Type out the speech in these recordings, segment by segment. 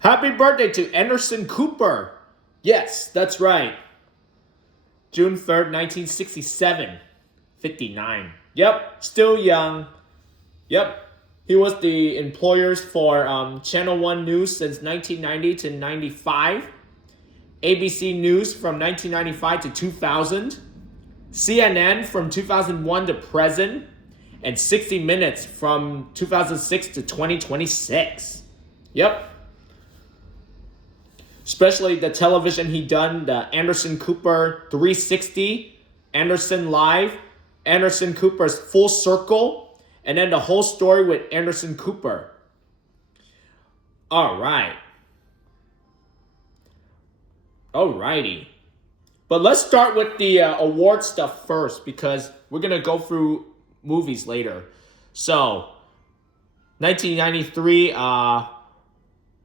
Happy birthday to Anderson Cooper. Yes, that's right. June 3rd, 1967. 59. Yep, still young. Yep. He was the employers for Channel 1 News since 1990 to 95. ABC News from 1995 to 2000. CNN from 2001 to present. And 60 Minutes from 2006 to 2026. Yep. Especially the television he done, the Anderson Cooper 360, Anderson Live, Anderson Cooper's Full Circle, and then the whole story with Anderson Cooper. Alrighty. But let's start with the award stuff first because we're going to go through movies later. So, 1993,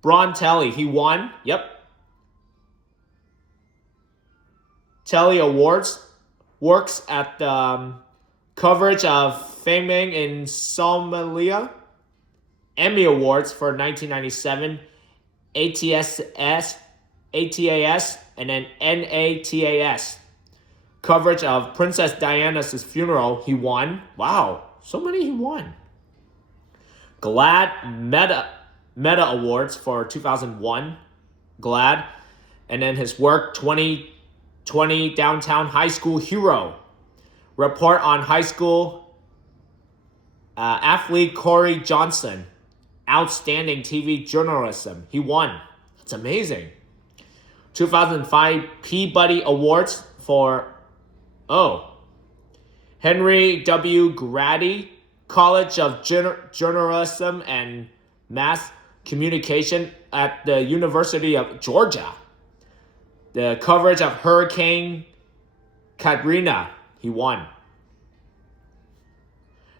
Braun Telly, he won. Yep. Telly Awards works at the coverage of famine in Somalia. Emmy Awards for 1997, ATAS, and then NATAS. Coverage of Princess Diana's funeral, he won. Wow, so many he won. GLAAD Meta Awards for 2001. GLAAD. And then his work, 2020 Downtown High School Hero. Report on high school athlete Corey Johnson. Outstanding TV journalism. He won. That's amazing. 2005 Peabody Awards for Henry W. Grady College of Journalism and Mass Communication at the University of Georgia. The coverage of Hurricane Katrina, he won.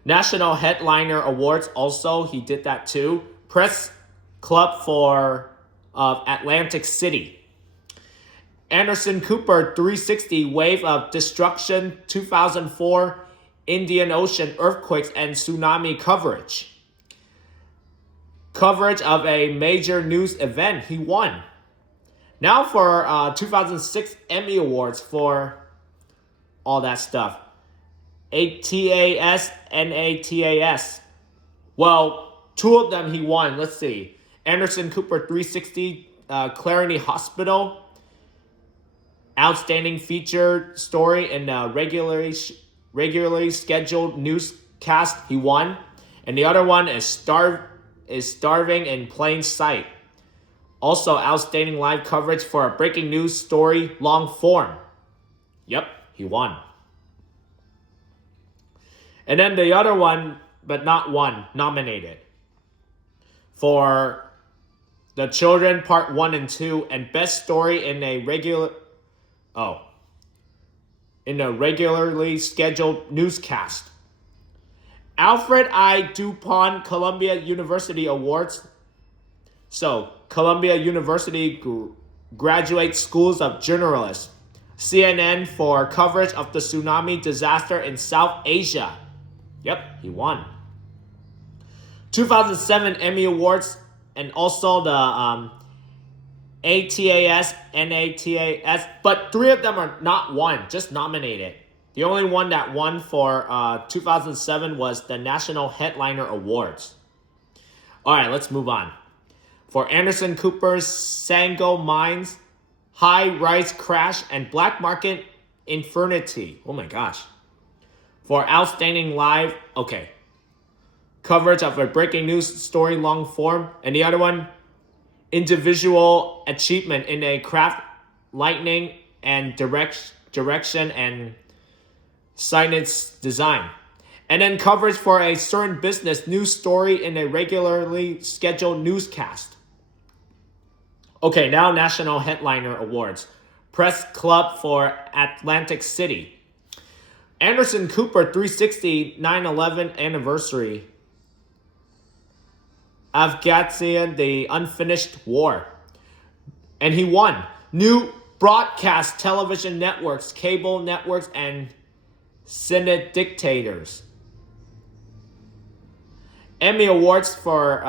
National Headliner Awards also, he did that too. Press Club for Atlantic City. Anderson Cooper 360 Wave of Destruction 2004 Indian Ocean Earthquakes and Tsunami Coverage. Coverage of a major news event, he won. Now for 2006 Emmy Awards for all that stuff. ATAS, NATAS. Well, two of them he won. Let's see. Anderson Cooper 360 Clarity Hospital. Outstanding feature story in a regularly scheduled newscast, he won. And the other one is Starving in Plain Sight. Also, outstanding live coverage for a breaking news story, long form. Yep, he won. And then the other one, but not one, nominated for The Children Part 1 and 2 and Best Story in a regularly scheduled newscast. Alfred I. DuPont Columbia University Awards. So, Columbia University Graduate Schools of Journalists. CNN for coverage of the tsunami disaster in South Asia. Yep, he won. 2007 Emmy Awards and also the ATAS, NATAS, but three of them are not won, just nominated. The only one that won for 2007 was the National Headliner Awards. All right, let's move on. For Anderson Cooper's Sango Mines, High Rise Crash, and Black Market Infernity. Oh my gosh. For outstanding live, coverage of a breaking news story long form. And the other one, individual achievement in a craft, lightning, and direction and signage design. And then coverage for a certain business news story in a regularly scheduled newscast. Okay, now National Headliner Awards. Press Club for Atlantic City. Anderson Cooper 360 9/11 Anniversary. Afghanistan, the Unfinished War. And he won. New broadcast television networks, cable networks, and Senate dictators. Emmy Awards for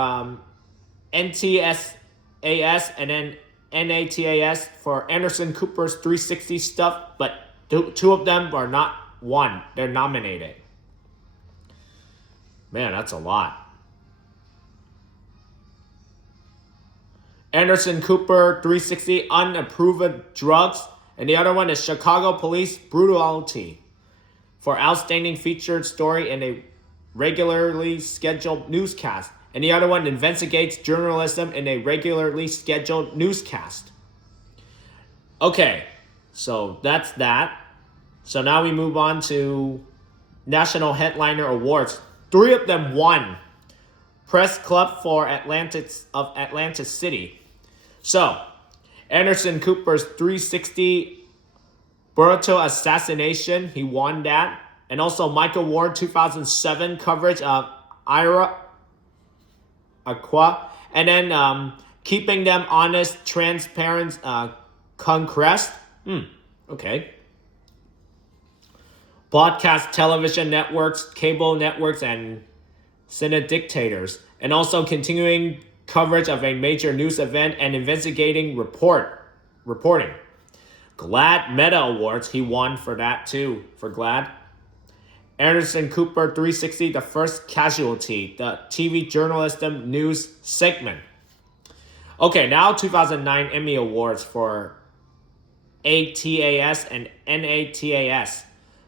NTSA and then NATAS for Anderson Cooper's 360 stuff, but two of them are not won. They're nominated. Man, that's a lot. Anderson Cooper 360 unapproved drugs, and the other one is Chicago Police Brutality for outstanding featured story in a regularly scheduled newscast. And the other one investigates journalism in a regularly scheduled newscast. Okay, so that's that. So now we move on to National Headliner Awards. 3 of them won. Press Club for Atlantic City. So, Anderson Cooper's 360 Burrito assassination, he won that. And also Michael Ward 2007 coverage of Ira Aqua. And then keeping them honest, transparent, Conquest. Okay. Broadcast television networks, cable networks, and syndicates. And also continuing coverage of a major news event and investigating reporting. GLAAD Meta Awards, he won for that too, for GLAAD. Anderson Cooper 360, the first casualty, the TV journalism news segment. Okay, now 2009 Emmy Awards for ATAS and NATAS.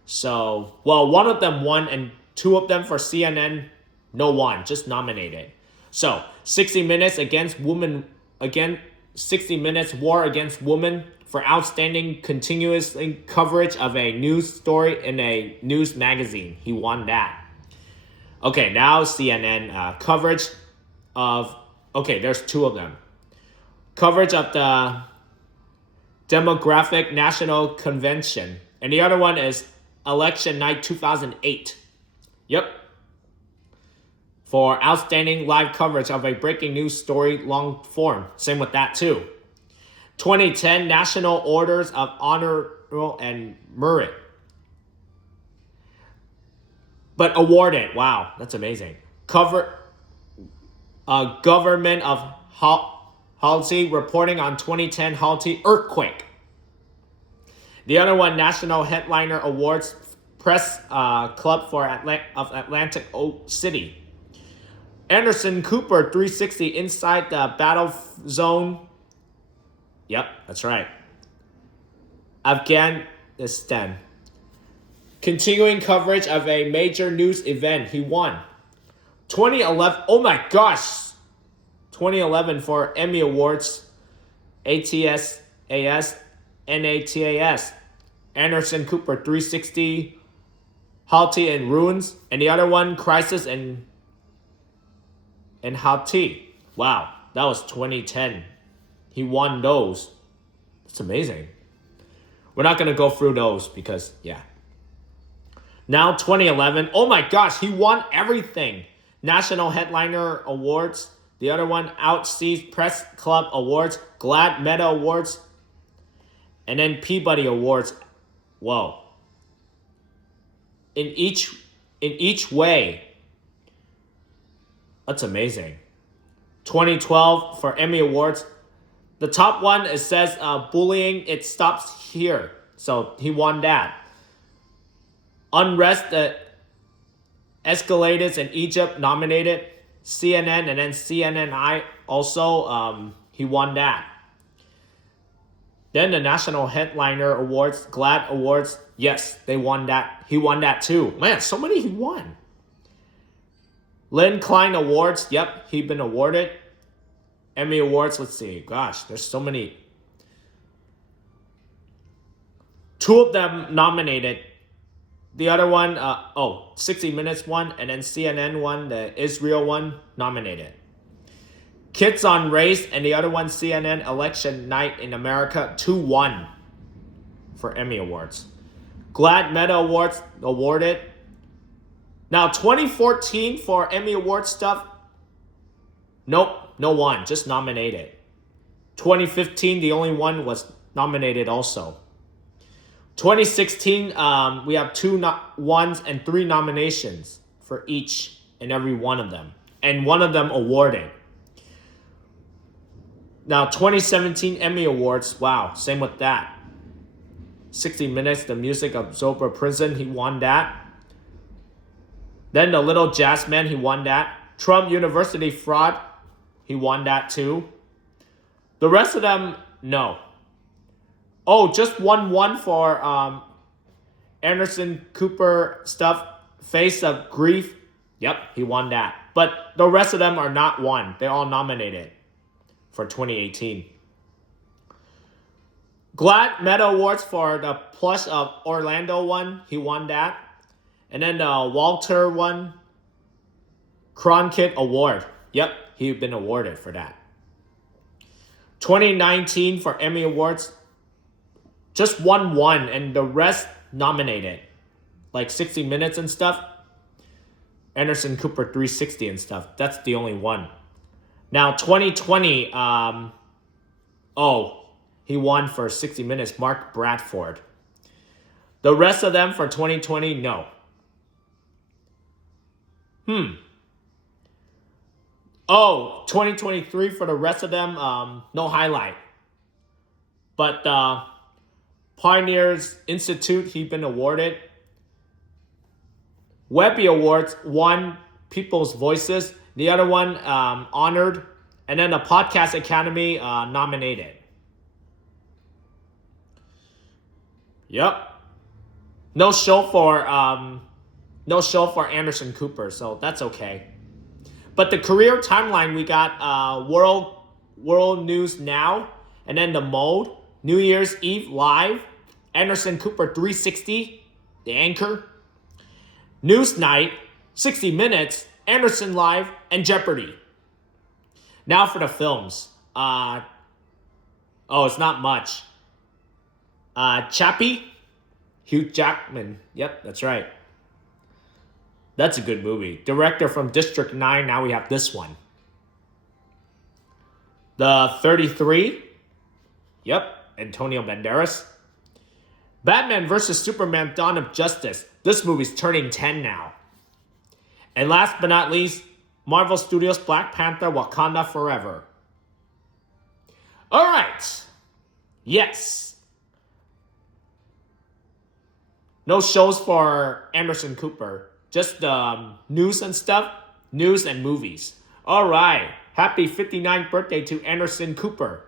So, well, one of them won and 2 of them for CNN, no one, just nominated. So, 60 Minutes against women, again, 60 Minutes War Against Women for outstanding continuous coverage of a news story in a news magazine. He won that. Okay, now CNN coverage of, okay, there's 2 of them. Coverage of the Democratic National Convention. And the other one is Election Night 2008. Yep. For outstanding live coverage of a breaking news story long form. Same with that too. 2010 National Orders of Honor and Merit. But awarded. Wow, that's amazing. Government of Haiti reporting on 2010 Haiti earthquake. The other one, National Headliner Awards Press Club for Atlantic City. Anderson Cooper 360 inside the battle zone. Yep, that's right. Afghanistan. Continuing coverage of a major news event. He won. 2011. Oh my gosh. 2011 for Emmy Awards. ATS, NATAS. Anderson Cooper 360. Haiti and Ruins. And the other one, Crisis in Haiti. Wow, that was 2010. He won those. That's amazing. We're not going to go through those because, yeah. Now 2011. Oh my gosh, he won everything. National Headliner Awards. The other one, Outseas Press Club Awards. GLAAD Meta Awards. And then Peabody Awards. Whoa. In each way. That's amazing. 2012 for Emmy Awards. The top one, it says bullying, it stops here. So he won that. Unrest that escalated in Egypt, nominated. CNN and then CNNI also, he won that. Then the National Headliner Awards, GLAAD Awards, yes, they won that. He won that too. Man, so many he won. Lynn Klein Awards, yep, he been awarded. Emmy Awards, let's see. Gosh, there's so many. 2 of them nominated. The other one, 60 Minutes one, and then CNN one, the Israel one, nominated. Kids on Race, and the other one, CNN Election Night in America, 2-1 for Emmy Awards. GLAAD Meta Awards, awarded. Now, 2014 for Emmy Awards stuff, nope, no one, just nominated. 2015, the only one was nominated also. 2016, we have 2 ones and 3 nominations for each and every one of them. And one of them awarded. Now, 2017 Emmy Awards. Wow, same with that. 60 Minutes, The Music of Sober Prison. He won that. Then The Little Jazz Man. He won that. Trump University Fraud. He won that too. The rest of them, no. Oh, just won one for Anderson Cooper stuff. Face of Grief. Yep, he won that. But the rest of them are not won. They're all nominated for 2018. GLAAD Meta Awards for the Plush of Orlando one. He won that. And then the Walter one. Cronkite Award. Yep, he's been awarded for that. 2019 for Emmy Awards. Just won one and the rest nominated. Like 60 Minutes and stuff. Anderson Cooper 360 and stuff. That's the only one. Now 2020, he won for 60 Minutes, Mark Bradford. The rest of them for 2020, no. Oh, 2023 for the rest of them, no highlight. But Pioneers Institute, he's been awarded. Webby Awards, one People's Voices, the other one honored, and then the Podcast Academy nominated. Yep. No show for Anderson Cooper, so that's okay. But the career timeline, we got World News Now, and then The Mode, New Year's Eve Live, Anderson Cooper 360, The Anchor, Newsnight, 60 Minutes, Anderson Live, and Jeopardy. Now for the films. It's not much. Chappie, Hugh Jackman. Yep, that's right. That's a good movie. Director from District 9, now we have this one. The 33. Yep, Antonio Banderas. Batman vs. Superman Dawn of Justice. This movie's turning 10 now. And last but not least, Marvel Studios Black Panther Wakanda Forever. Alright. Yes. No shows for Anderson Cooper. Just news and stuff. News and movies. Alright. Happy 59th birthday to Anderson Cooper.